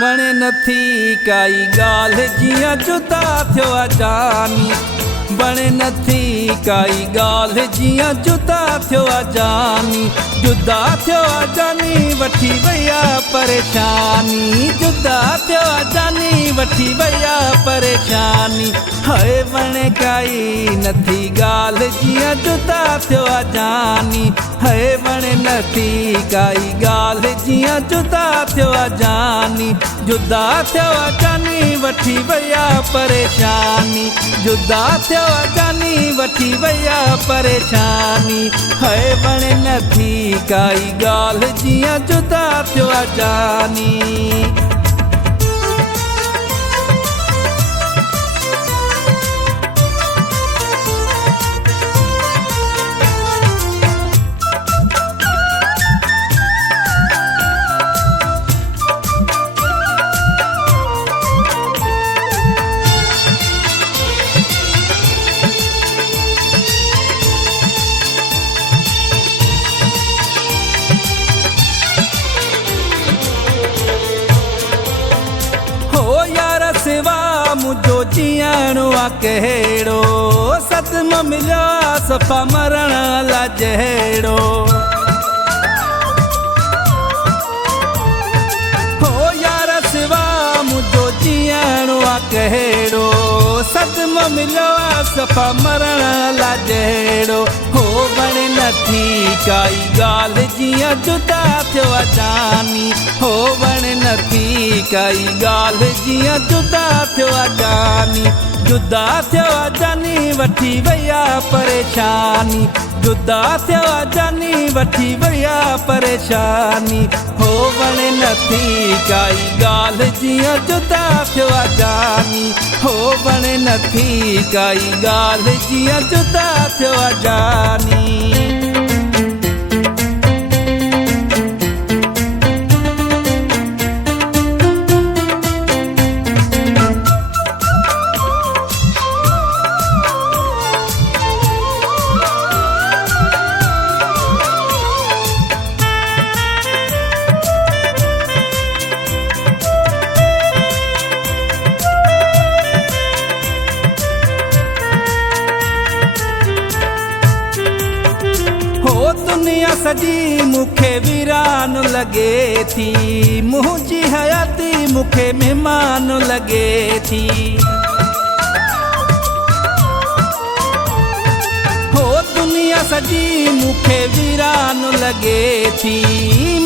वणे नथी काई ॻाल्हि जियां जुदा थियो आहे जानी। वणे नथी काई ॻाल्हि जियां जुदा थियो आहे जानी। जुदा थियो आहे जानी वठी वई आहे परेशानी। जुदा थियो आहे जानी वठी वई आहे परेशानी। हाय वणे काई नथी ॻाल्हि जियां जुदा थियो आहे जानी। हाय वणे नथी काई ॻाल्हि जियां जुदा थियो आहे जानी। जुदा थियो आहे जानी वठी वई आहे परेशानी। जुदा थियो आहे जानी वठी वई आहे परेशानी। हाय वणे नथी काई ॻाल्हि जियां जुदा थियो आहे जानी। सिवा मुझो जीअणो आहे कहिड़ो। सदमो मिलियो सफ़ा मरण लाइ जहिड़ो। हो यार सिवा मुझो जीअणो आहे कहिड़ो। सदमो मिलियो सफ़ा मरण लाइ जहिड़ो। हो वणे नथी काई ॻाल्हि जियां जुदा थियो आहे जानी। हो वणे नथी काई ॻाल्हि जियां जुदा थियो आहे जानी। जुदा थियो आहे जानी वठी वई आहे परेशानी। जुदा थियो आहे जानी वठी वई आहे परेशानी। हो वणे नथी काई ॻाल्हि जियां जुदा थियो आहे जानी। हो वणे नथी काई ॻाल्हि जियां जुदा थियो आहे जानी। हो दुनिया सजी मुखे वीरान लगे थी। मुझी हयाती मुखे मेहमान लगे थी। हो दुनिया सजी मुखे वीरान लगे थी।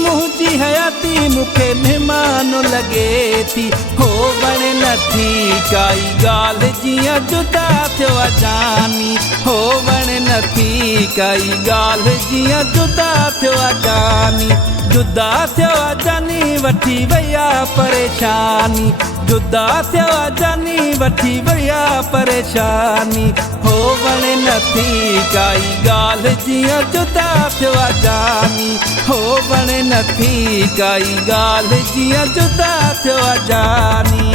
मुझी हयाती मुखे मेहमान लगे थी। हो वणे नथी काई ॻाल्हि जियां जुदा थियो आहे जानी। हो वणे नथी काई ॻाल्हि जियां जुदा थियो आहे जानी। जुदा थियो आहे जानी वठी वई आहे परेशानी। जुदा थियो आहे जानी वठी वई आहे परेशानी। हो वणे नथी काई ॻाल्हि जियां जुदा थियो आहे जानी। हो वणे नथी काई ॻाल्हि जियां जुदा थियो आहे जानी।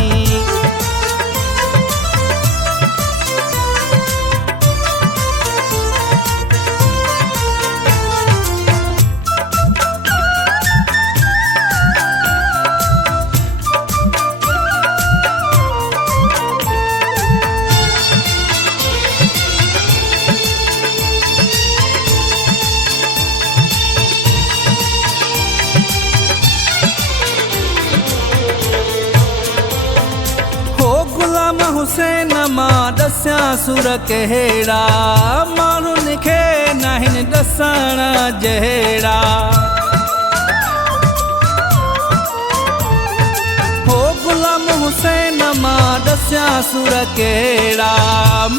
हुसैन मां दस्यां सुर कहिड़ा। माण्हुनि खे नाहिनि ॾसण जहिड़ा। हो गुलाम हुसैन मां दस्यां सुर कहिड़ा।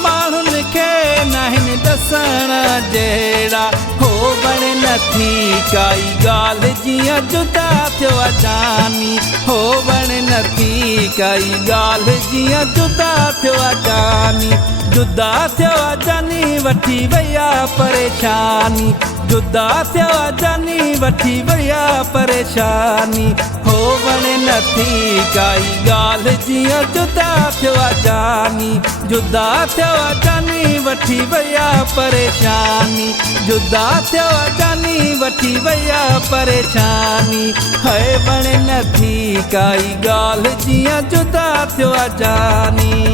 माण्हुनि खे नाहिनि ॾसण जहिड़ा। हो वणे नथी काई ॻाल्हि जियां जुदा थियो आहे जानी। हो वणे नथी काई ॻाल्हि जियां जुदा थियो आहे जानी। जुदा थियो आहे जानी वठी वई आहे परेशानी। जुदा थियो जानी वठी वया परेशानी हो वणे नथी काई ॻाल्हि जीअं जुदा थियो जानी जुदा थियो जानी वठी वया परेशानी जुदा थियो जानी वठी वया परेशानी है वणे नथी काई ॻाल्हि जीअं जुदा थियो जानी।